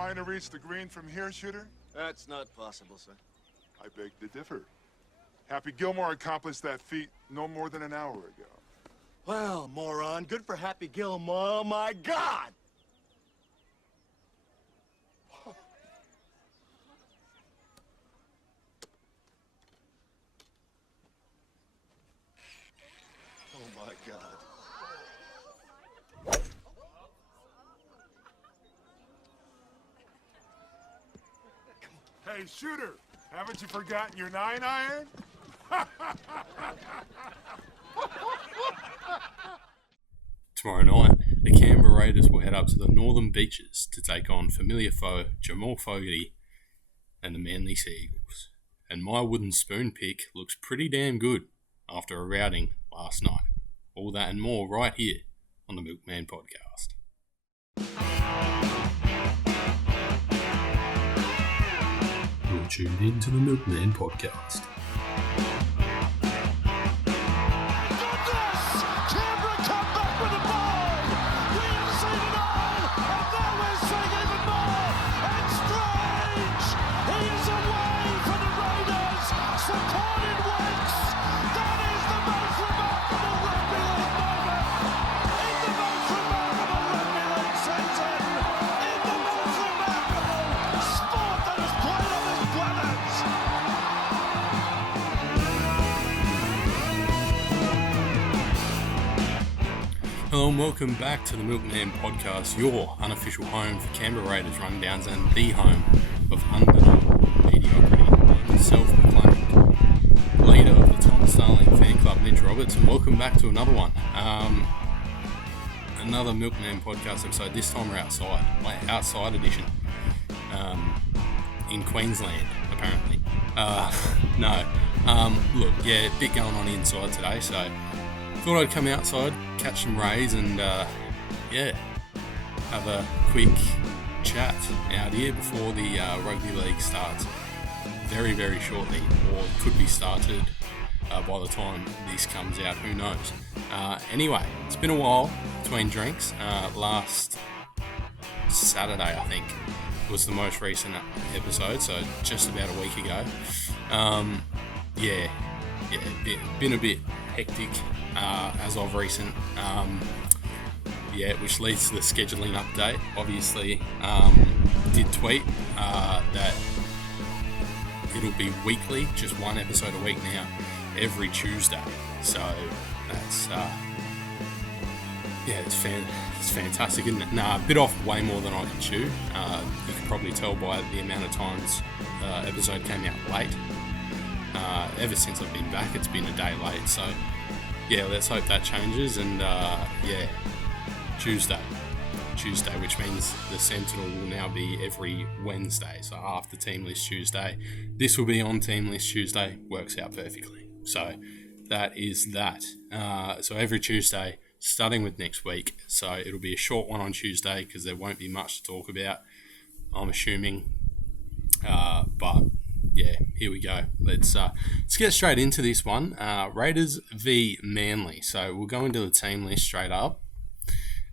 trying to reach the green from here, Shooter? That's not possible, sir. I beg to differ. Happy Gilmore accomplished that feat no more than an hour ago. Well, moron, good for Happy Gilmore. Oh, my God! Oh, my God. Hey, Shooter, haven't you forgotten your 9-iron? Tomorrow night, the Canberra Raiders will head up to the Northern Beaches to take on familiar foe JAMAL FOGARTY and the Manly Sea Eagles. And my wooden spoon pick looks pretty damn good after a routing last night. All that and more right here on the Milkman Podcast. You're tuned in to the Milkman Podcast. Hello and welcome back to the Milkman Podcast, your unofficial home for Canberra Raiders rundowns and the home of undeniable mediocrity. I'm the self-proclaimed leader of the Tom Starling Fan Club, Mitch Roberts, and welcome back to another one. Another Milkman Podcast episode. This time we're outside, my outside edition, in Queensland, apparently. Look, a bit going on inside today, so thought I'd come outside, catch some rays, and have a quick chat out here before the rugby league starts very, very shortly, or could be started by the time this comes out, who knows. Anyway, it's been a while between drinks. Last Saturday, I think, was the most recent episode, so just about a week ago. Been a bit hectic as of recent, which leads to the scheduling update. Obviously, did tweet that it'll be weekly, just one episode a week now, every Tuesday. So that's it's fantastic, isn't it? Nah, a bit off way more than I can chew. You can probably tell by the amount of times episode came out late. Ever since I've been back, it's been a day late. So yeah, let's hope that changes. And Tuesday, which means the Sentinel will now be every Wednesday. So after Team List Tuesday, this will be on Team List Tuesday. Works out perfectly. So that is that. So every Tuesday, starting with next week. So it'll be a short one on Tuesday because there won't be much to talk about, I'm assuming. But yeah, here we go. Let's get straight into this one. Raiders v Manly. So we'll go into the team list straight up.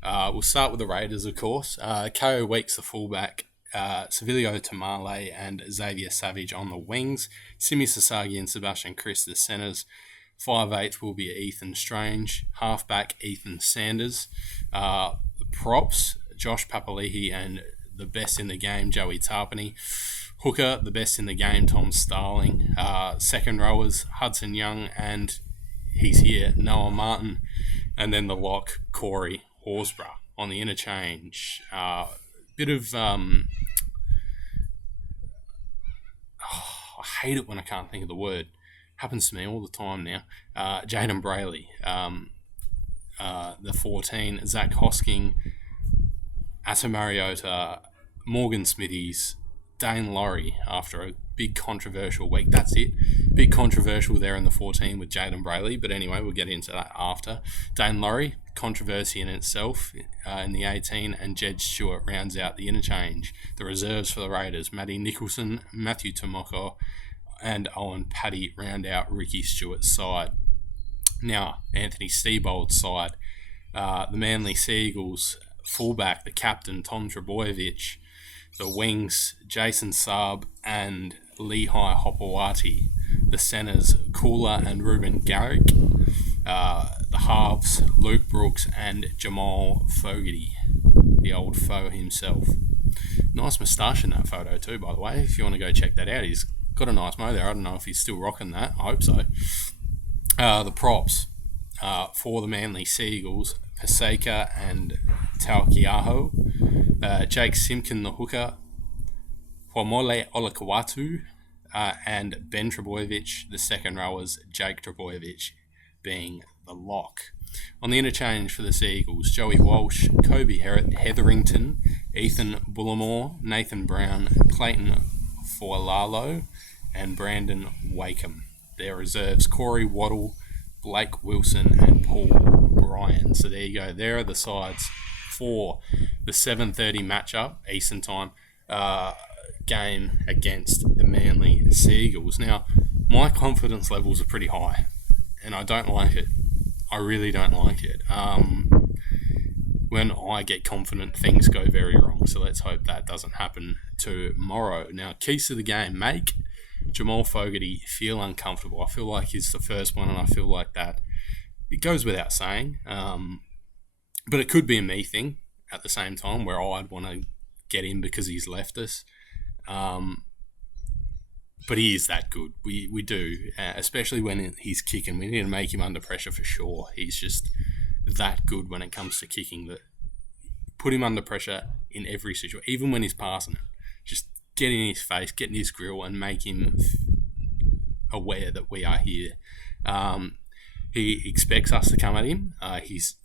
We'll start with the Raiders, of course. Ko Weeks, the fullback. Sevilio Tamale and Xavier Savage on the wings. Simi Sasagi and Sebastian Chris, the centres. 5'8" will be Ethan Strange. Halfback, Ethan Sanders. The props, Josh Papali'i and the best in the game, Joey Tarpany. Hooker, the best in the game, Tom Starling. Second rowers, Hudson Young, and he's here, Noah Martin. And then the lock, Corey Horsburgh on the interchange. Bit of... I hate it when I can't think of the word. Happens to me all the time now. Jaden Brayley, the 14, Zach Hosking, Atta Mariota, Morgan Smithies, Dane Laurie after a big controversial week. That's it. Big controversial there in the 14 with Jaden Brayley, but anyway, we'll get into that after. Dane Laurie, controversy in itself in the 18, and Jed Stewart rounds out the interchange. The reserves for the Raiders, Matty Nicholson, Matthew Tomoko, and Owen Paddy round out Ricky Stewart's side. Now, Anthony Steebold's side, the Manly Sea Eagles fullback, the captain, Tom Trebojevic, The wings, Jason Saab and Lehigh Hopewati. The centers, Kula and Ruben Garrick. The halves, Luke Brooks and Jamal Fogarty, the old foe himself. Nice moustache in that photo too, by the way, if you want to go check that out. He's got a nice mo there. I don't know if he's still rocking that. I hope so. The props for the Manly Seagulls, Paseka and Taukiaho, Jake Simkin the hooker, Huamole Olakawatu, and Ben Trebojevic, the second rowers, Jake Trebojevic being the lock. On the interchange for the Seagulls, Joey Walsh, Kobe Hetherington, Ethan Bullimore, Nathan Brown, Clayton Forlalo, and Brandon Wakeham. Their reserves, Corey Waddle, Blake Wilson, and Paul Bryan. So there you go. There are the sides for the 7:30 matchup, Eastern Time, game against the Manly Seagulls. Now, my confidence levels are pretty high, and I don't like it. I really don't like it. When I get confident, things go very wrong. So let's hope that doesn't happen tomorrow. Now, keys to the game. Make Jamal Fogarty feel uncomfortable. I feel like he's the first one, and I feel like that it goes without saying. But it could be a me thing at the same time, where I'd want to get him because he's left us. But he is that good. We do, especially when he's kicking. We need to make him under pressure for sure. He's just that good when it comes to kicking. That put him under pressure in every situation, even when he's passing it. Just get in his face, get in his grill, and make him aware that we are here. He expects us to come at him. He's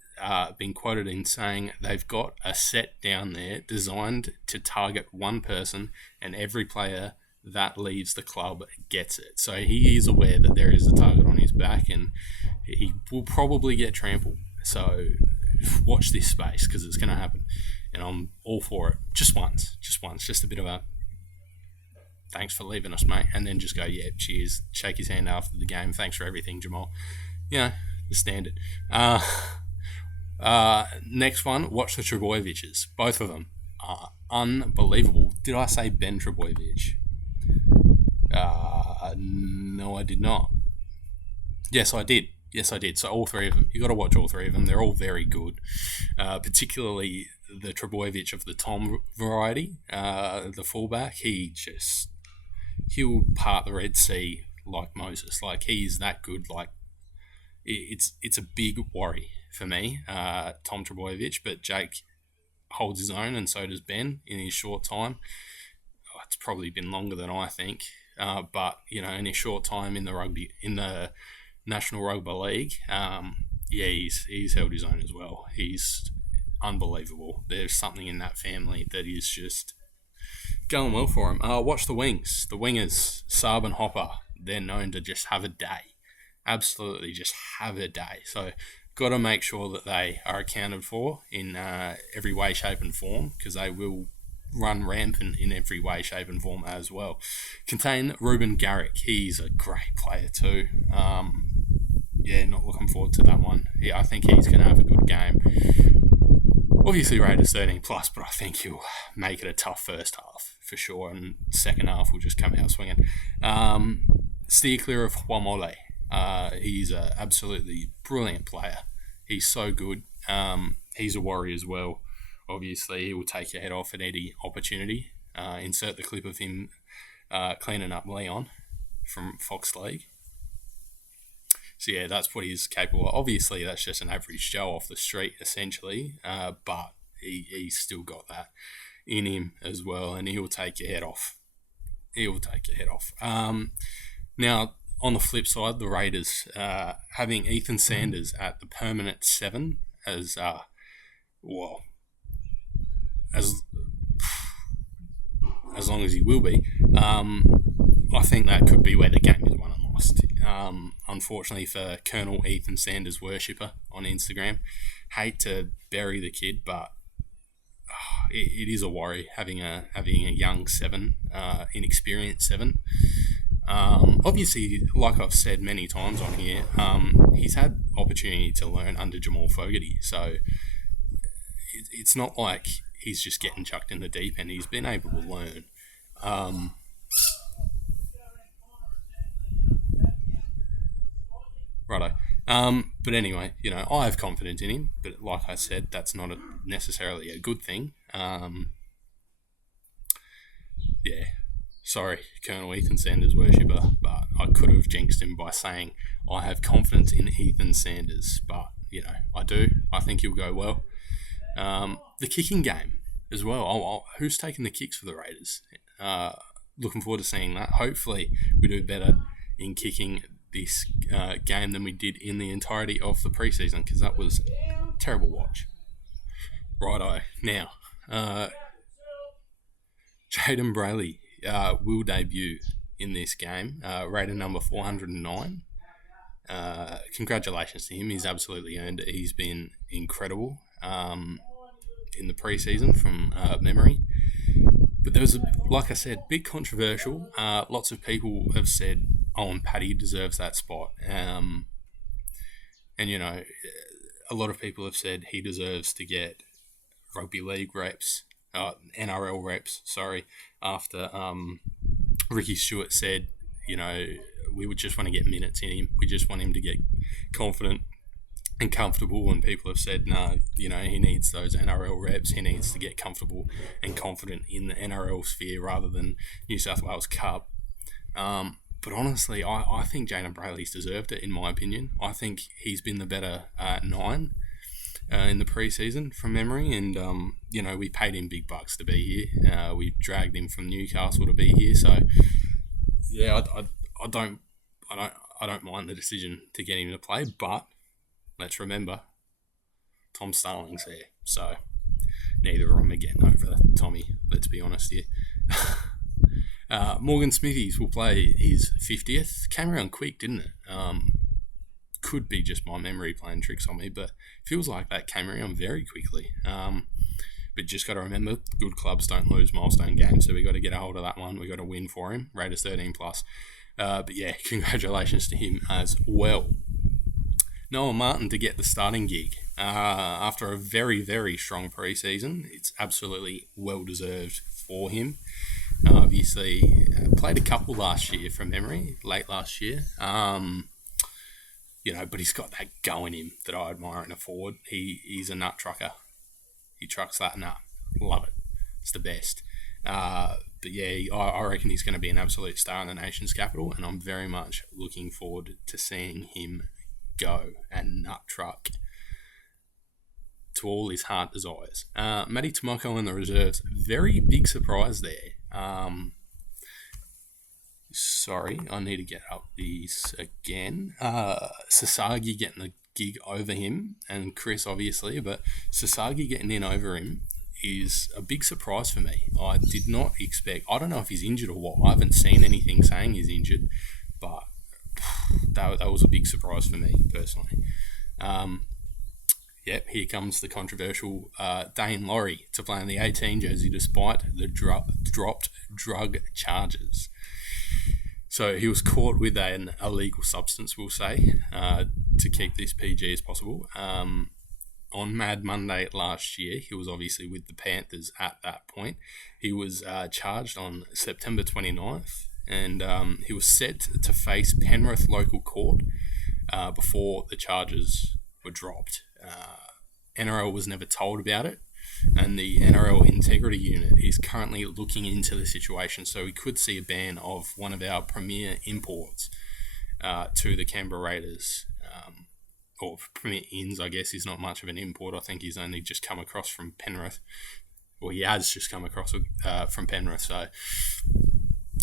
been quoted in saying they've got a set down there designed to target one person, and every player that leaves the club gets it. So he is aware that there is a target on his back, and he will probably get trampled. So watch this space, because it's going to happen, and I'm all for it. Just once, just a bit of a thanks for leaving us, mate, and then just go, yeah, cheers, shake his hand after the game, thanks for everything, Jamal. The standard. Next one, watch the Trebojeviches. Both of them are unbelievable. Did I say Ben Trebojevic? No, I did not. Yes, I did. So all three of them. You got to watch all three of them. They're all very good. Particularly the Trebojevic of the Tom variety, the fullback. He'll part the Red Sea like Moses. Like, he's that good. Like, it's a big worry for me, Tom Trebojevic. But Jake holds his own, and so does Ben in his short time. It's probably been longer than I think. But in his short time in the National Rugby League, he's held his own as well. He's unbelievable. There's something in that family that is just going well for him. Watch the wings. The wingers, Saab and Hopper, they're known to just have a day. Absolutely just have a day. So got to make sure that they are accounted for in every way, shape and form, because they will run rampant in every way, shape and form as well. Contain Ruben Garrick. He's a great player too. Not looking forward to that one. I think he's going to have a good game. Obviously rated 13+, but I think he'll make it a tough first half for sure, and second half will just come out swinging. Steer clear of Huamole. He's an absolutely brilliant player. He's so good. He's a worry as well. Obviously, he will take your head off at any opportunity. Insert the clip of him cleaning up Leon from Fox League. So yeah, that's what he's capable of. Obviously, that's just an average Joe off the street, essentially. But he's still got that in him as well, and he'll take your head off. Now, on the flip side, the Raiders having Ethan Sanders at the permanent 7 as long as he will be, I think that could be where the game is won and lost. Unfortunately for Colonel Ethan Sanders worshipper on Instagram, hate to bury the kid, but it is a worry having a young 7, inexperienced 7. Obviously, like I've said many times on here, he's had opportunity to learn under Jamal Fogarty, so it's not like he's just getting chucked in the deep end. He's been able to learn. Righto. But anyway, I have confidence in him. But like I said, that's not necessarily a good thing. Yeah. Sorry, Colonel Ethan Sanders worshipper, but I could have jinxed him by saying I have confidence in Ethan Sanders. But, I do. I think he'll go well. The kicking game as well. Who's taking the kicks for the Raiders? Looking forward to seeing that. Hopefully we do better in kicking this game than we did in the entirety of the preseason, because that was a terrible watch. Righto. Now, Jaden Brayley will debut in this game, Raider number 409. Congratulations to him. He's absolutely earned it. He's been incredible in the preseason from memory. But there was, like I said, big controversial. Lots of people have said, and Paddy deserves that spot. And, a lot of people have said he deserves to get rugby league reps, NRL reps, after Ricky Stewart said, we would just want to get minutes in him. We just want him to get confident and comfortable, and people have said, no, he needs those NRL reps. He needs to get comfortable and confident in the NRL sphere rather than New South Wales Cup. But honestly, I think Jaden Brayley's deserved it, in my opinion. I think he's been the better 9 in the preseason from memory, and we paid him big bucks to be here. We dragged him from Newcastle to be here, so yeah, I don't mind the decision to get him to play, but let's remember, Tom Starling's there, so neither of them are getting over Tommy, let's be honest here. Morgan Smithies will play his 50th. Came around quick, didn't it? Could be just my memory playing tricks on me, but feels like that came around very quickly. But just got to remember, good clubs don't lose milestone games, so we got to get a hold of that one. We got to win for him. Raiders 13+. But yeah, congratulations to him as well. Noah Martin to get the starting gig after a very, very strong preseason. It's absolutely well-deserved for him. Obviously, played a couple last year from memory, late last year. But he's got that go in him that I admire in a forward. He's a nut trucker. He trucks that nut. Love it. It's the best. But yeah, I reckon he's going to be an absolute star in the nation's capital, and I'm very much looking forward to seeing him go and nut truck to all his heart desires. Matty Tomoko in the reserves, very big surprise there. Sorry, I need to get up these again. Sasagi getting the gig over him, and Chris obviously, but Sasagi getting in over him is a big surprise for me. I did not expect, I don't know if he's injured or what, I haven't seen anything saying he's injured, but that was a big surprise for me personally. Yep, here comes the controversial Dane Laurie to play in the 18 jersey despite the dropped drug charges. So he was caught with an illegal substance, we'll say, to keep this PG as possible. On Mad Monday last year, he was obviously with the Panthers at that point. He was charged on September 29th, and he was set to face Penrith local court before the charges were dropped. NRL was never told about it, and the NRL Integrity Unit is currently looking into the situation, so we could see a ban of one of our premier imports to the Canberra Raiders, or premier ins, I guess. He's not much of an import. I think he's only just come across from Penrith, or he has just come across from Penrith, so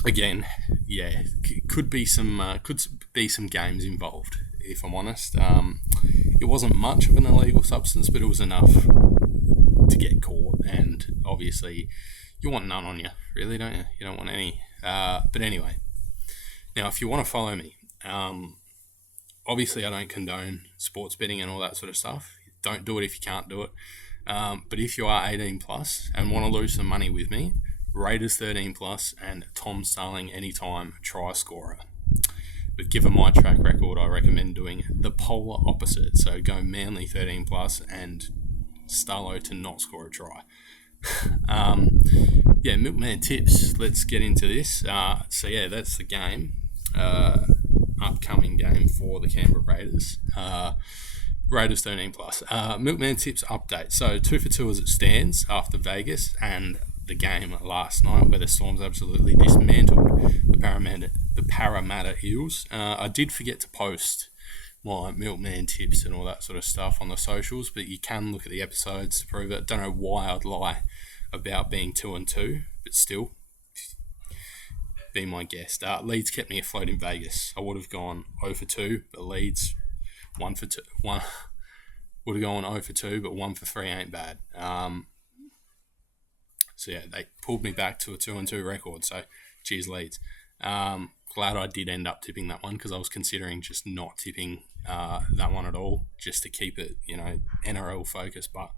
again, yeah, could be some games involved, if I'm honest. It wasn't much of an illegal substance, but it was enough to get caught, and obviously you want none on you, really, don't you? You don't want any. But anyway, now if you want to follow me, obviously I don't condone sports betting and all that sort of stuff. Don't do it if you can't do it. But if you are 18 plus and want to lose some money with me, Raiders 13 plus and Tom Starling anytime try scorer. But given my track record, I recommend doing the polar opposite. So go Manly 13 plus and Starlo to not score a try. Milkman tips. Let's get into this. That's the game. Upcoming game for the Canberra Raiders. Raiders 13 plus. Milkman tips update. So 2 for 2 as it stands after Vegas and the game last night where the Storms absolutely dismantled the Parramatta Eels. I did forget to post my Milkman tips and all that sort of stuff on the socials, but you can look at the episodes to prove it. Don't know why I'd lie about being 2-2, but still, be my guest. Leeds kept me afloat in Vegas. I would have gone 0 for 2, but Leeds 1 for 2. Would have gone 0 for 2, but 1 for 3 ain't bad. They pulled me back to a 2-2 record. So, cheers, Leeds. Glad I did end up tipping that one because I was considering just not tipping that one at all, just to keep it, NRL focused. But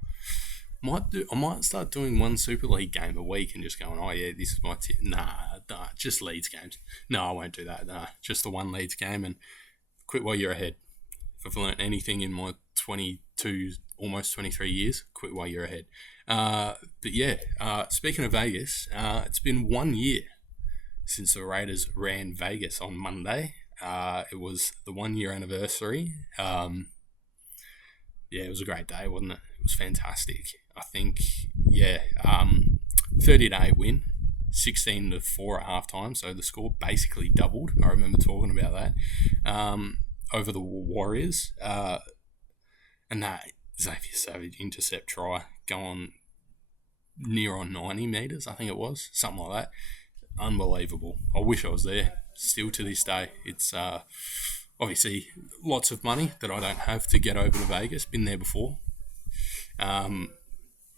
I might start doing one Super League game a week and just going, oh yeah, this is my tip. Nah, just Leeds games. No, I won't do that. Nah, just the one Leeds game and quit while you're ahead. If I've learnt anything in my 22, almost 23 years, quit while you're ahead. Speaking of Vegas, it's been 1 year since the Raiders ran Vegas on Monday. It was the 1 year anniversary. It was a great day, wasn't it? It was fantastic. I think, 30-8 win, 16-4 at halftime. So the score basically doubled. I remember talking about that over the Warriors. And that Xavier Savage intercept try going near on 90 metres, I think it was, something like that. Unbelievable. I wish I was there. Still to this day, it's obviously lots of money that I don't have to get over to Vegas. Been there before.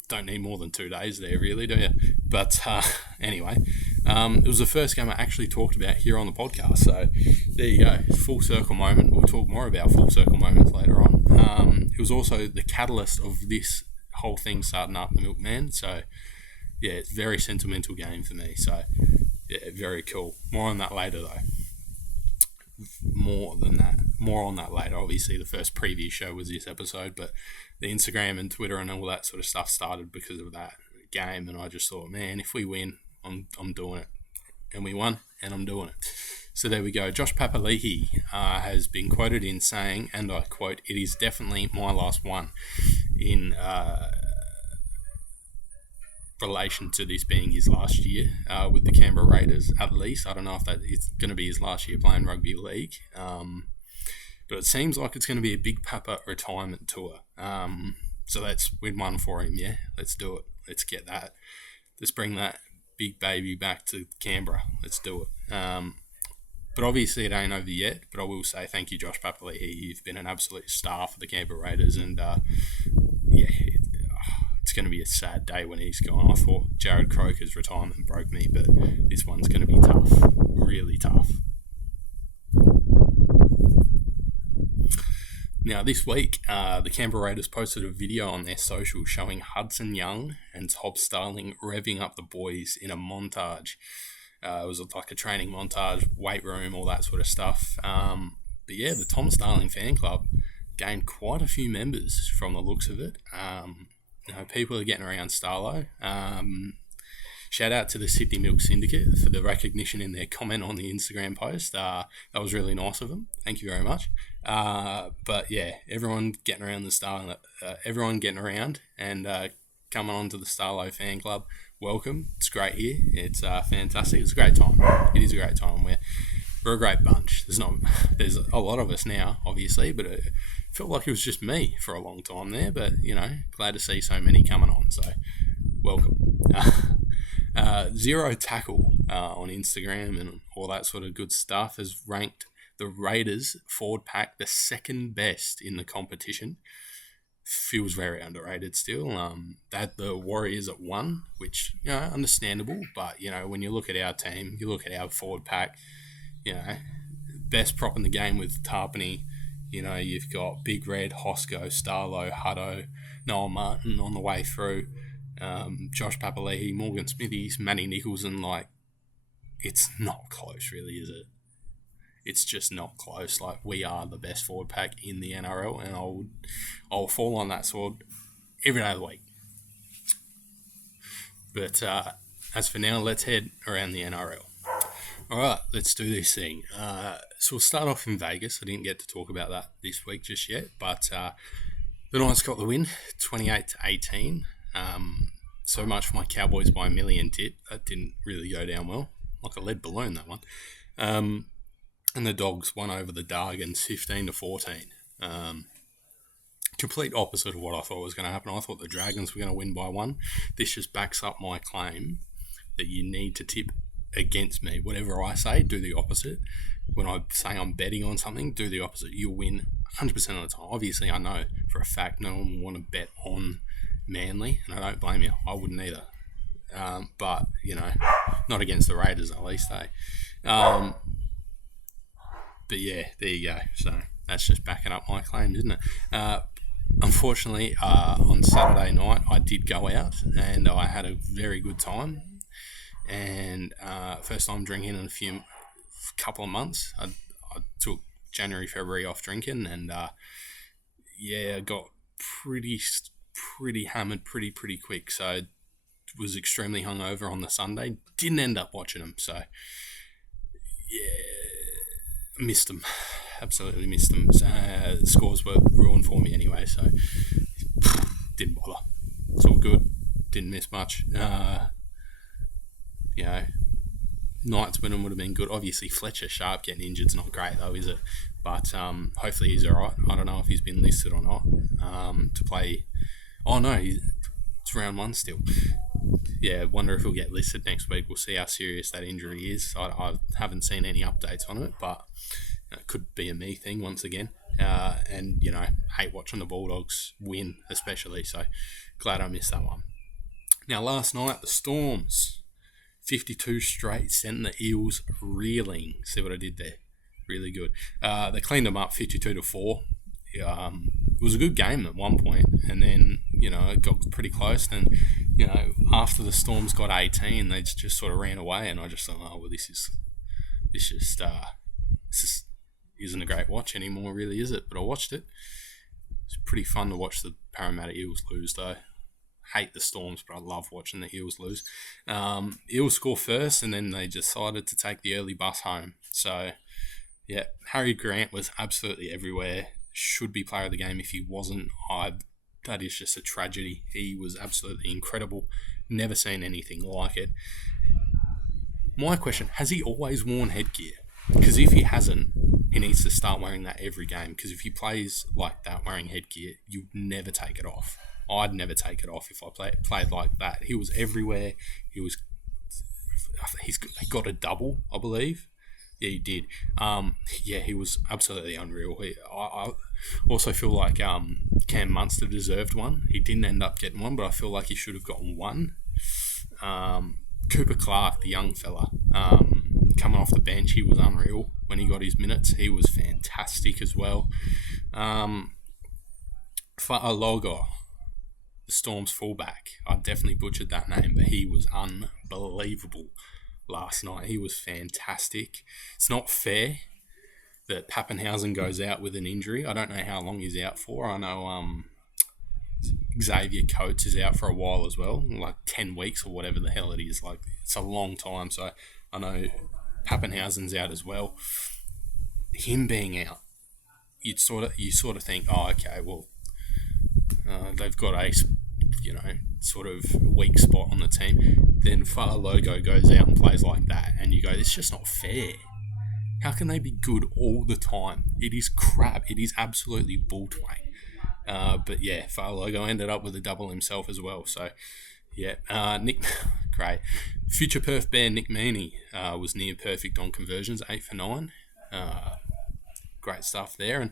Don't need more than 2 days there, really, do you? But anyway, it was the first game I actually talked about here on the podcast. So there you go, full circle moment. We'll talk more about full circle moments later on. It was also the catalyst of this whole thing starting up, the Milkman. So yeah, it's a very sentimental game for me. So yeah, very cool. More on that later, though. More on that later. Obviously, the first preview show was this episode, but the Instagram and Twitter and all that sort of stuff started because of that game, and I just thought, man, if we win, I'm doing it. And we won, and I'm doing it. So there we go. Josh Papali'i has been quoted in saying, and I quote, "It is definitely my last one," in relation to this being his last year with the Canberra Raiders, at least. I don't know if that it's going to be his last year playing rugby league, but it seems like it's going to be a big Papa retirement tour. So let's win one for him, yeah? Let's do it. Let's get that. Let's bring that big baby back to Canberra. Let's do it. But obviously it ain't over yet, but I will say thank you, Josh Papali'i. You've been an absolute star for the Canberra Raiders, and it's going to be a sad day when he's gone. I thought Jared Croker's retirement broke me, but this one's going to be tough, really tough. Now, this week, the Canberra Raiders posted a video on their social showing Hudson Young and Tom Starling revving up the boys in a montage. It was like a training montage, weight room, all that sort of stuff. The Tom Starling Fan Club gained quite a few members from the looks of it. People are getting around Starlo. Shout out to the Sydney Milk Syndicate for the recognition in their comment on the Instagram post. That was really nice of them. Thank you very much. Everyone getting around the Starlo, everyone getting around and coming on to the Starlo Fan Club. Welcome. It's great here. It's fantastic. It's a great time. It is a great time. We're a great bunch. There's a lot of us now, obviously, but it felt like it was just me for a long time there. But glad to see so many coming on. So welcome. Zero Tackle on Instagram and all that sort of good stuff has ranked the Raiders forward pack the second best in the competition. Feels very underrated still. They had the Warriors at 1, which, understandable. But, when you look at our team, you look at our forward pack, best prop in the game with Tarpany. You've got Big Red, Hosco, Starlo, Hutto, Noel Martin on the way through, Josh Papali'i, Morgan Smithies, Matty Nicholson. It's not close, really, is it? It's just not close. We are the best forward pack in the NRL, and I'll fall on that sword every day of the week. But as for now, let's head around the NRL. All right, let's do this thing. So we'll start off in Vegas. I didn't get to talk about that this week just yet, but the Knights got the win, 28-18. So much for my Cowboys by a million tip. That didn't really go down well. Like a lead balloon, that one. And the Dogs won over the Dargans 15-14. Complete opposite of what I thought was going to happen. I thought the Dragons were going to win by 1. This just backs up my claim that you need to tip against me. Whatever I say, do the opposite. When I say I'm betting on something, do the opposite. You'll win 100% of the time. Obviously, I know for a fact no one will want to bet on Manly, and I don't blame you. I wouldn't either. But, not against the Raiders at least, eh? But yeah, there you go. So that's just backing up my claims, isn't it? Unfortunately, on Saturday night, I did go out and I had a very good time. And first time drinking in a couple of months. I took January, February off drinking, and I got pretty hammered pretty quick. So was extremely hungover on the Sunday. Didn't end up watching them. So missed them. Absolutely missed them. The scores were ruined for me anyway, so didn't bother. It's all good. Didn't miss much. Knights winning would have been good. Obviously, Fletcher Sharp getting injured's not great though, is it? But hopefully he's all right. I don't know if he's been listed or not to play. Oh no, it's round 1 still. Yeah, wonder if he'll get listed next week. We'll see how serious that injury is. I haven't seen any updates on it, but it could be a me thing once again. And hate watching the Bulldogs win, especially. So glad I missed that one. Now, last night, the Storms, 52 straight, sent the Eels reeling. See what I did there? Really good. They cleaned them up 52-4. It was a good game at one point, and then, it got pretty close. And, after the Storms got 18, they just sort of ran away, and I just thought, oh, well, this isn't a great watch anymore, really, is it? But I watched it. It's pretty fun to watch the Parramatta Eels lose, though. Hate the Storms, but I love watching the Eels lose. Eels score first, and then they decided to take the early bus home. So, yeah, Harry Grant was absolutely everywhere. Should be player of the game if he wasn't. That is just a tragedy. He was absolutely incredible. Never seen anything like it. My question, has he always worn headgear? Because if he hasn't, he needs to start wearing that every game. Because if he plays like that, wearing headgear, you never take it off. I'd never take it off if I played like that. He was everywhere. He got a double, I believe. Yeah, he did. He was absolutely unreal. I also feel like Cam Munster deserved one. He didn't end up getting one, but I feel like he should have gotten one. Cooper Clark, the young fella, coming off the bench, he was unreal when he got his minutes. He was fantastic as well. Fa'alogo, the Storm's fullback. I definitely butchered that name, but he was unbelievable last night. He was fantastic. It's not fair that Pappenhausen goes out with an injury. I don't know how long he's out for. I know Xavier Coates is out for a while as well, like 10 weeks or whatever the hell it is. Like, it's a long time. So I know Pappenhausen's out as well. Him being out, you sort of think, oh, okay, well, they've got a sort of weak spot on the team. Then Fa'alogo goes out and plays like that, and you go, it's just not fair. How can they be good all the time? It is crap. It is absolutely bull twang. But yeah, Fa'alogo ended up with a double himself as well. So yeah, Nick, great. Future Perth Bear Nick Meaney was near perfect on conversions, 8 for 9. Great stuff there. And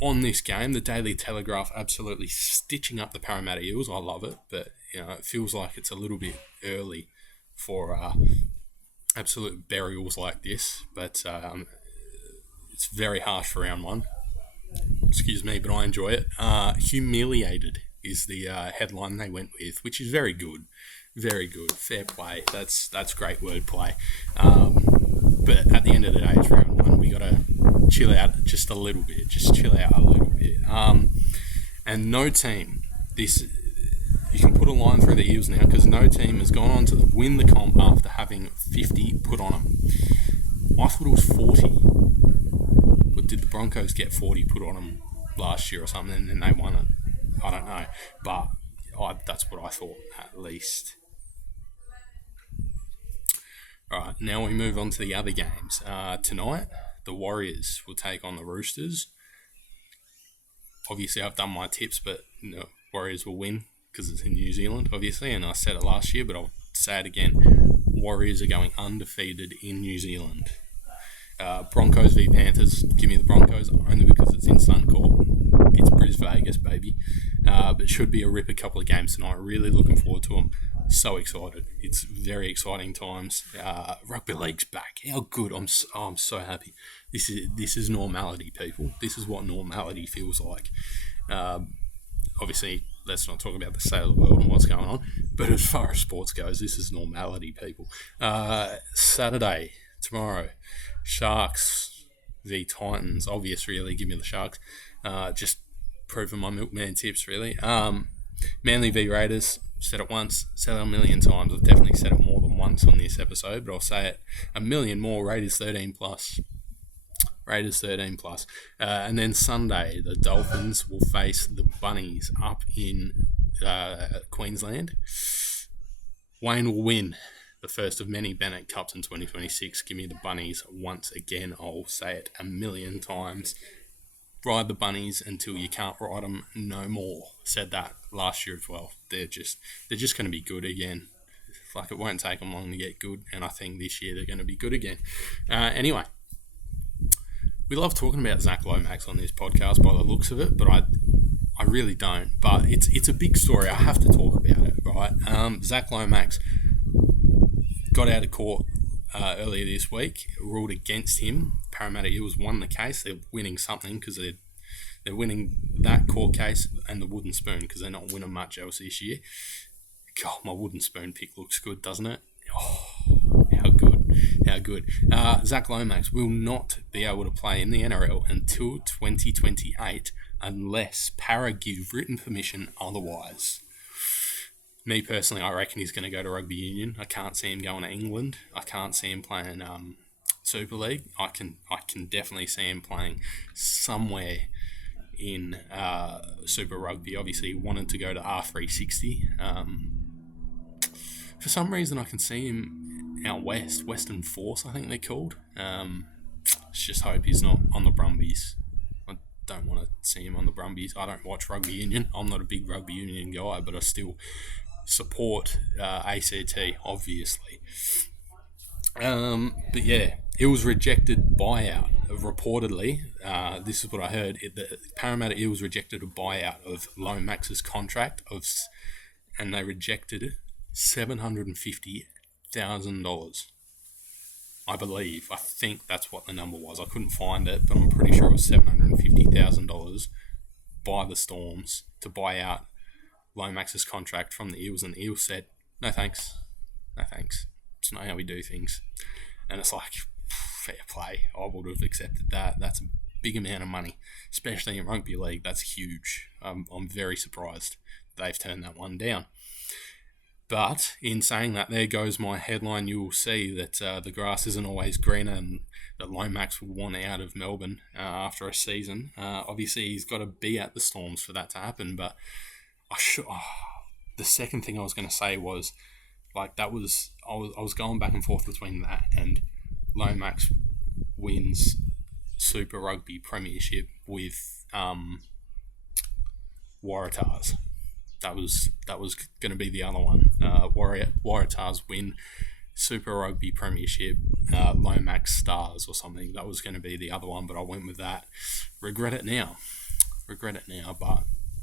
on this game, the Daily Telegraph absolutely stitching up the Parramatta Eels. I love it, but it feels like it's a little bit early for absolute burials like this. But it's very harsh for round 1. Excuse me, but I enjoy it. Humiliated is the headline they went with, which is very good. Very good. Fair play. That's great wordplay. But at the end of the day, it's round 1. We got to chill out just a little bit. Just chill out a little bit. And no team this, you can put a line through the Eels now because no team has gone on to win the comp after having 50 put on them. I thought it was 40. But did the Broncos get 40 put on them last year or something and then they won it? I don't know. But that's what I thought, at least. Alright, now we move on to the other games. Tonight, the Warriors will take on the Roosters. Obviously, I've done my tips, but Warriors will win because it's in New Zealand, obviously, and I said it last year, but I'll say it again. Warriors are going undefeated in New Zealand. Broncos v Panthers. Give me the Broncos only because it's in Suncorp. It's Bris Vegas, baby. But it should be a ripper couple of games tonight. Really looking forward to them. So excited. It's very exciting times. Rugby league's back. How good. I'm so happy. This is normality, people. This is what normality feels like. Obviously, let's not talk about the state of the world and what's going on. But as far as sports goes, this is normality, people. Saturday, tomorrow, Sharks v Titans. Obvious, really. Give me the Sharks. Just proving my milkman tips, really. Manly v Raiders. Said it once, said it a million times. I've definitely said it more than once on this episode, but I'll say it a million more. Raiders 13 plus. Raiders 13 plus. And then Sunday, the Dolphins will face the Bunnies up in Queensland. Wayne will win the first of many Bennett Cups in 2026. Give me the Bunnies once again. I'll say it a million times. Ride the Bunnies until you can't ride them no more. Said that last year as well. They're just going to be good again. Like, it won't take them long to get good, and I think this year they're going to be good again. Anyway, we love talking about Zach Lomax on this podcast by the looks of it, but I really don't. But it's a big story. I have to talk about it, right? Zach Lomax got out of court earlier this week, ruled against him. Parramatta Eels won the case. They're winning something because they're winning that court case and the wooden spoon because they're not winning much else this year. God, my wooden spoon pick looks good, doesn't it? Oh, how good. Zach Lomax will not be able to play in the NRL until 2028 unless Para give written permission otherwise. Me personally, I reckon he's going to go to rugby union. I can't see him going to England. I can't see him playing Super League. I can definitely see him playing somewhere in Super Rugby. Obviously, he wanted to go to R360. For some reason, I can see him out west. Western Force, I think they're called. Let's just hope he's not on the Brumbies. I don't want to see him on the Brumbies. I don't watch rugby union. I'm not a big rugby union guy, but I still support ACT, obviously. But yeah, it was rejected buyout. Reportedly, this is what I heard. The Parramatta Eels rejected a buyout of Lomax's contract and they rejected $750,000. I believe. I think that's what the number was. I couldn't find it, but I'm pretty sure it was $750,000 by the Storms to buy out Lomax's contract from the Eels, and the Eels said, no thanks. It's not how we do things. And it's like, fair play. I would have accepted that. That's a big amount of money, especially in rugby league. That's huge. I'm very surprised they've turned that one down. But in saying that, there goes my headline. You will see that the grass isn't always greener and that Lomax will want out of Melbourne after a season. Obviously, he's got to be at the Storms for that to happen, but the second thing I was going to say was, like, I was going back and forth between that and Lomax wins Super Rugby Premiership with Waratahs. That was going to be the other one. Waratahs win Super Rugby Premiership, Lomax Stars or something. That was going to be the other one, but I went with that. Regret it now, but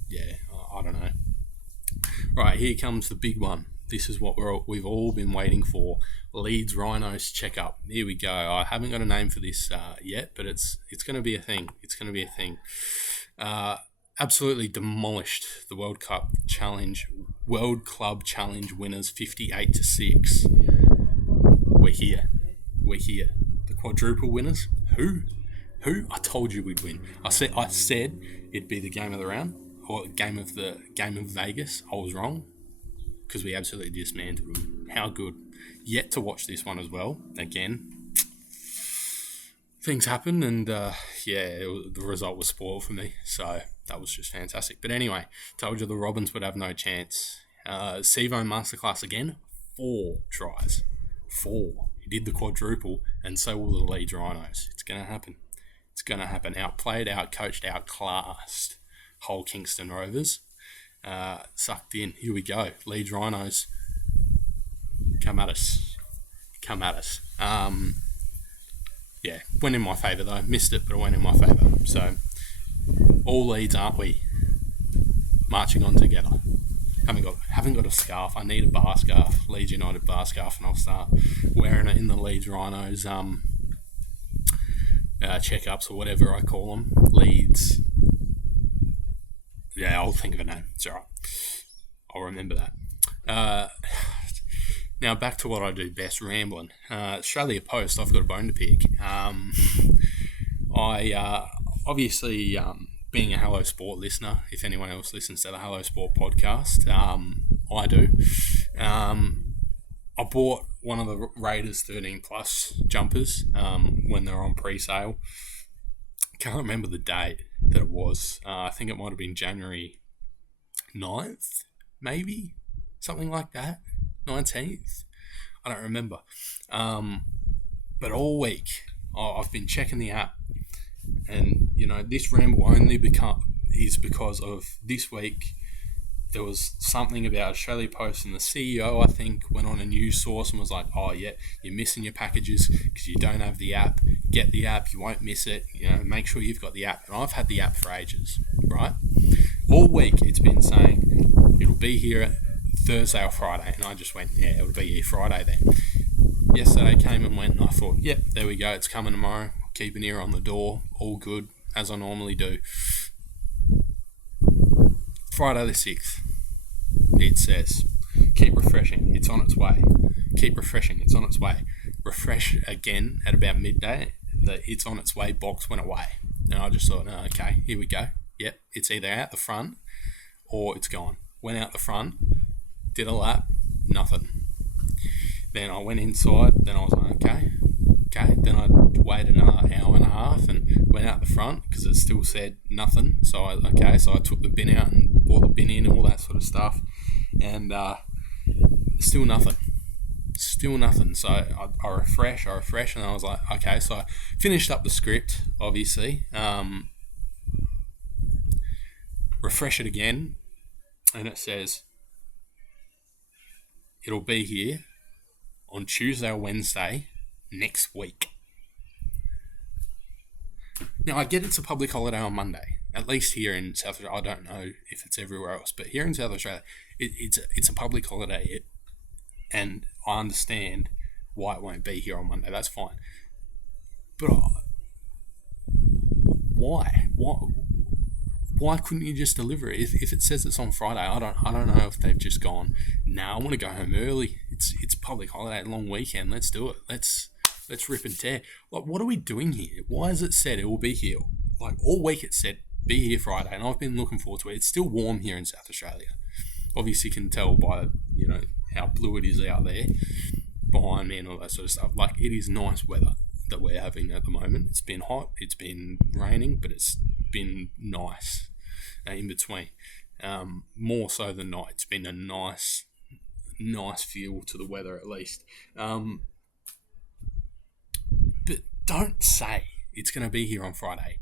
yeah, I don't know. Right, here comes the big one. This is what we've all been waiting for. Leeds Rhinos checkup. Here we go. I haven't got a name for this yet, but it's going to be a thing. Absolutely demolished the World Club Challenge winners 58-6. We're here. The quadruple winners. Who? I told you we'd win. I said it'd be the game of the round. or game of Vegas, I was wrong because we absolutely dismantled them. How good! Yet to watch this one as well. Again, things happen, and the result was spoiled for me. So that was just fantastic. But anyway, told you the Robins would have no chance. Sivo masterclass again, 4 tries. 4. He did the quadruple, and so will the Leeds Rhinos. It's going to happen. It's going to happen. Outplayed, outcoached, outclassed. Whole Kingston Rovers. Sucked in. Here we go. Leeds Rhinos. Come at us. Come at us. Yeah, went in my favour though. Missed it, but it went in my favour. So, all Leeds, aren't we? Marching on together. Haven't got a scarf. I need a bar scarf, Leeds United bar scarf, and I'll start wearing it in the Leeds Rhinos checkups or whatever I call them. Leeds. Yeah, I'll think of a name. It's alright. I'll remember that. Now back to what I do best, rambling. Australia Post, I've got a bone to pick. I obviously, being a Hello Sport listener, if anyone else listens to the Hello Sport podcast, I do. I bought one of the Raiders 13 plus jumpers when they're on pre-sale. Can't remember the date that it was. I think it might have been January 9th, maybe? Something like that. 19th? I don't remember. But all week, I've been checking the app. And, this ramble only is because of this week. There was something about Australia Post, and the CEO, I think, went on a news source and was like, oh, yeah, you're missing your packages because you don't have the app. Get the app, you won't miss it. Make sure you've got the app. And I've had the app for ages, right? All week it's been saying it'll be here Thursday or Friday. And I just went, yeah, it'll be here Friday then. Yesterday came and went, and I thought, yep, there we go. It's coming tomorrow. Keep an ear on the door. All good, as I normally do. Friday the 6th, it says, keep refreshing, it's on its way. Keep refreshing, it's on its way. Refresh again at about midday, the it's on its way box went away. And I just thought, oh, okay, here we go. Yep, it's either out the front or it's gone. Went out the front, did a lap, nothing. Then I went inside, then I was like, okay. Then I waited another hour and a half and went out the front because it still said nothing. So I took the bin out and brought the bin in and all that sort of stuff. And still nothing. So I refresh, and I was like, okay. So I finished up the script, obviously. Refresh it again, and it says it'll be here on Tuesday or Wednesday next week. Now, I get it's a public holiday on Monday, at least here in South Australia. I don't know if it's everywhere else, but here in South Australia, it's a public holiday, and I understand why it won't be here on Monday. That's fine. But why? Why couldn't you just deliver it? If it says it's on Friday, I don't know if they've just gone, I want to go home early. It's public holiday, long weekend. Let's do it. Let's rip and tear. Like, what are we doing here? Why has it said it will be here? Like, all week it said be here Friday, and I've been looking forward to it. It's still warm here in South Australia. Obviously, you can tell by, how blue it is out there behind me and all that sort of stuff. Like, it is nice weather that we're having at the moment. It's been hot, it's been raining, but it's been nice in between. More so than not, it's been a nice feel to the weather at least. But don't say it's going to be here on Friday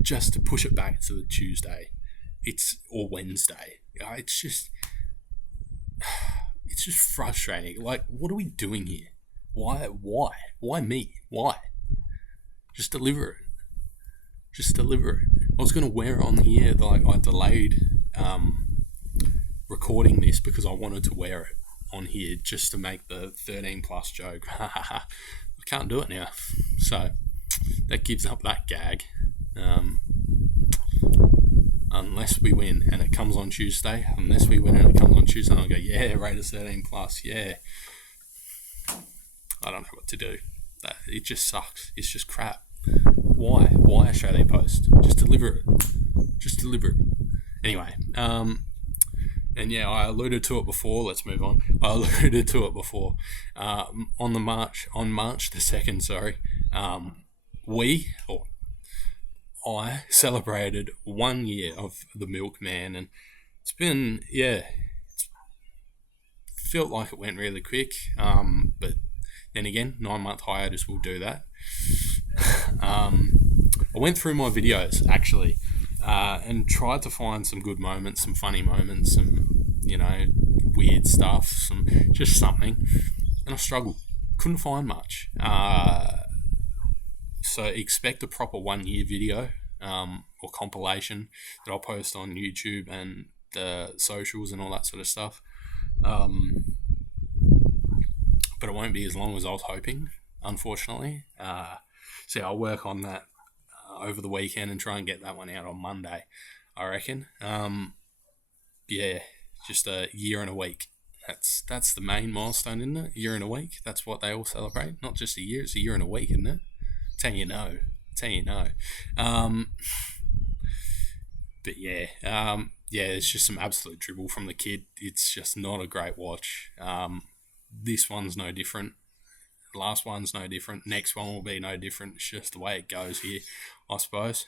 just to push it back to the Tuesday or Wednesday. It's just frustrating. Like, what are we doing here? Why me? Why? Just deliver it. I was going to wear it on here. Like, I delayed recording this because I wanted to wear it on here just to make the 13 plus joke. I can't do it now. So that gives up that gag. Unless we win and it comes on Tuesday. I'll go, yeah, Raiders 13 plus, yeah. I don't know what to do. It just sucks. It's just crap. Why Australia Post? Just deliver it. Anyway, and yeah, I alluded to it before. Let's move on. I alluded to it before. On March the 2nd, sorry, I celebrated 1 year of the Milkman, and it's been, it's felt like it went really quick. But then again, 9-month hiatus will do that. I went through my videos actually, and tried to find some good moments, some funny moments, some weird stuff, just something, and I struggled. Couldn't find much. So expect a proper 1 year video or compilation that I'll post on YouTube and the socials and all that sort of stuff. But it won't be as long as I was hoping, unfortunately. So I'll work on that over the weekend and try and get that one out on Monday, I reckon. Just a year and a week. That's the main milestone, isn't it? Year and a week. That's what they all celebrate. Not just a year, it's a year and a week, isn't it? That's how you know. But it's just some absolute dribble from the kid. It's just not a great watch. This one's no different. Last one's no different. Next one will be no different. It's just the way it goes here, I suppose.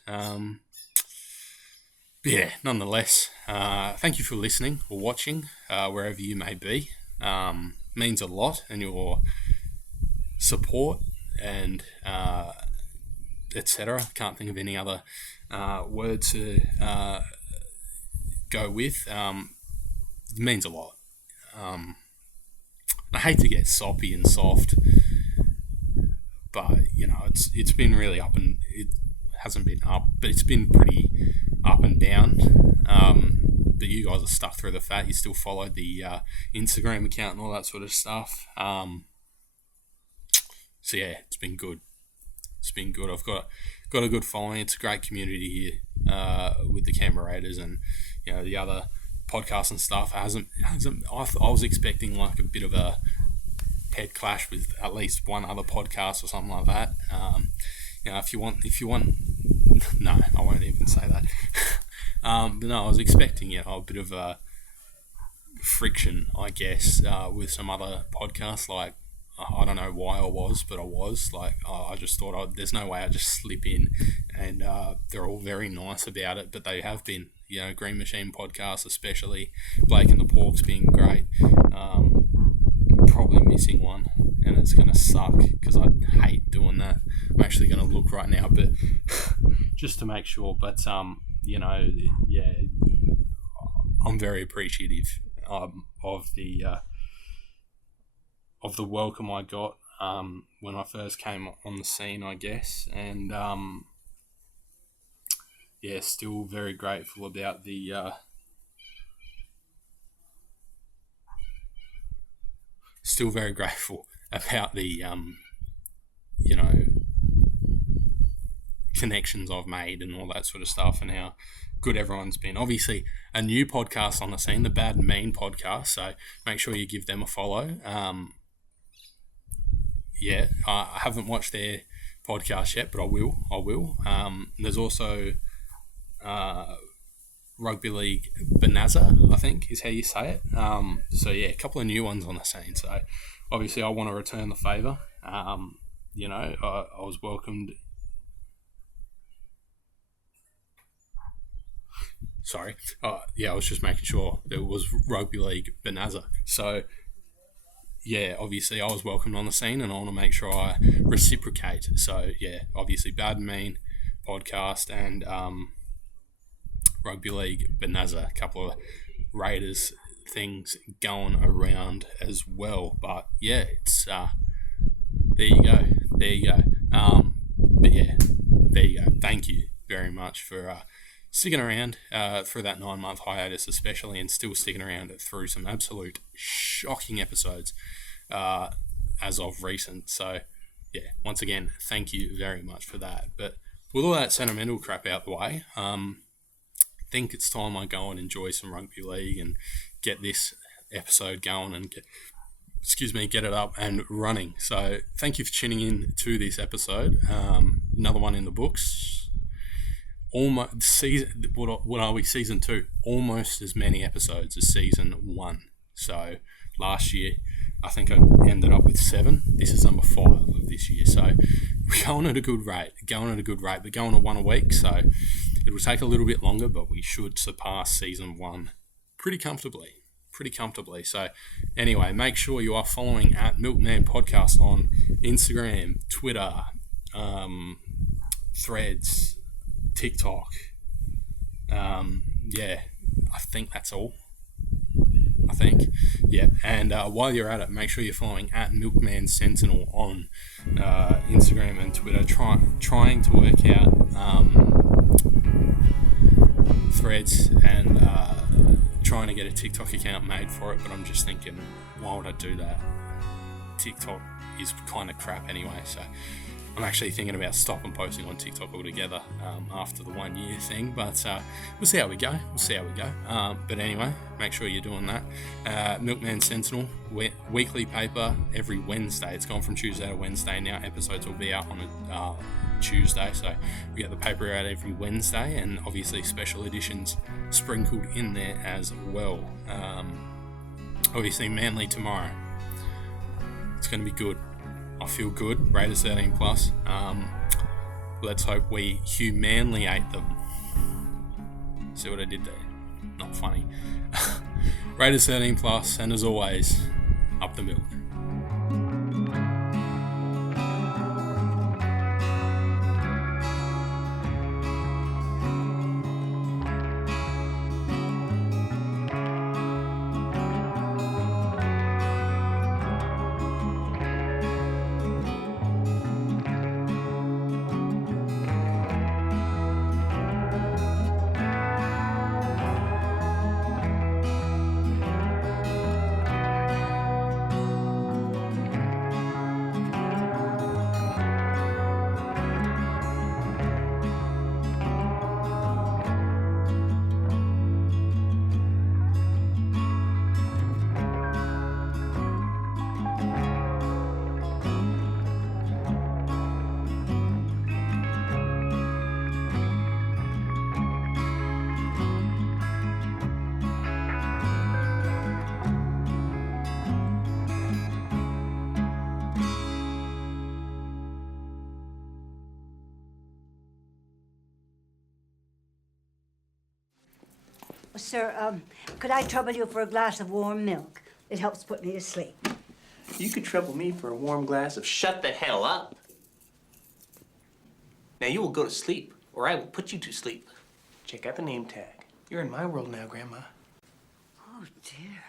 Nonetheless, thank you for listening or watching, wherever you may be. Means a lot, and your support and etc. Can't think of any other word to go with. It means a lot. I hate to get soppy and soft, but it's been really up, and it hasn't been up, but it's been pretty up and down. But you guys are stuck through the fat. You still followed the Instagram account and all that sort of stuff. So yeah, it's been good. I've got a good following. It's a great community here with the Canberra Raiders and the other podcasts and stuff. I was expecting like a bit of a head clash with at least one other podcast or something like that. If you want, no, I won't even say that. But no, I was expecting a bit of a friction, I guess, with some other podcasts. Like, I don't know why I was, but I was like, I just thought, there's no way I just slip in, and they're all very nice about it. But they have been, Green Machine podcast, especially Blake and the Porks, being great. Probably missing one, and it's gonna suck because I hate doing that. I'm actually gonna look right now, but just to make sure. But I'm very appreciative of the welcome I got when I first came on the scene, I guess, and still very grateful about the connections I've made and all that sort of stuff, and how good everyone's been. Obviously, a new podcast on the scene, the Bad and Mean podcast, so make sure you give them a follow. I haven't watched their podcast yet, but I will. There's also Rugby League Bonanza, I think is how you say it. A couple of new ones on the scene. So obviously I want to return the favour. I was welcomed. Sorry. I was just making sure there was Rugby League Bonanza. So obviously I was welcomed on the scene, and I want to make sure I reciprocate. So obviously Bad and Mean podcast and Rugby League Bonanza, a couple of Raiders things going around as well. But it's there you go. There you go. Thank you very much for sticking around through that 9-month hiatus, especially, and still sticking around through some absolute shocking episodes as of recent. So once again, thank you very much for that. But with all that sentimental crap out the way, I think it's time I go and enjoy some rugby league and get this episode going and get it up and running. So thank you for tuning in to this episode. Another one in the books. almost season. What are we? Season 2. Almost as many episodes as season 1. So last year, I think I ended up with 7. This is number 5 of this year. So we're going at a good rate. We're going to 1 a week. So it will take a little bit longer, but we should surpass season 1 pretty comfortably. So anyway, make sure you are following at Milkman Podcast on Instagram, Twitter, Threads, TikTok. I think that's all. And while you're at it, make sure you're following at Milkman Sentinel on Instagram and Twitter. Trying to work out Threads and trying to get a TikTok account made for it, but I'm just thinking, why would I do that? TikTok is kind of crap anyway, so I'm actually thinking about stopping posting on TikTok altogether after the 1 year thing, but we'll see how we go. But anyway, make sure you're doing that. Milkman Sentinel, weekly paper every Wednesday. It's gone from Tuesday to Wednesday now. Episodes will be out on a Tuesday, so we get the paper out every Wednesday, and obviously special editions sprinkled in there as well. Obviously Manly tomorrow. It's going to be good. I feel good. Raiders 13 plus. Let's hope we humiliate them. See what I did there? Not funny. Raiders 13 plus, and as always, up the milk. Sir, could I trouble you for a glass of warm milk? It helps put me to sleep. You could trouble me for a warm glass of shut the hell up. Now you will go to sleep, or I will put you to sleep. Check out the name tag. You're in my world now, Grandma. Oh, dear.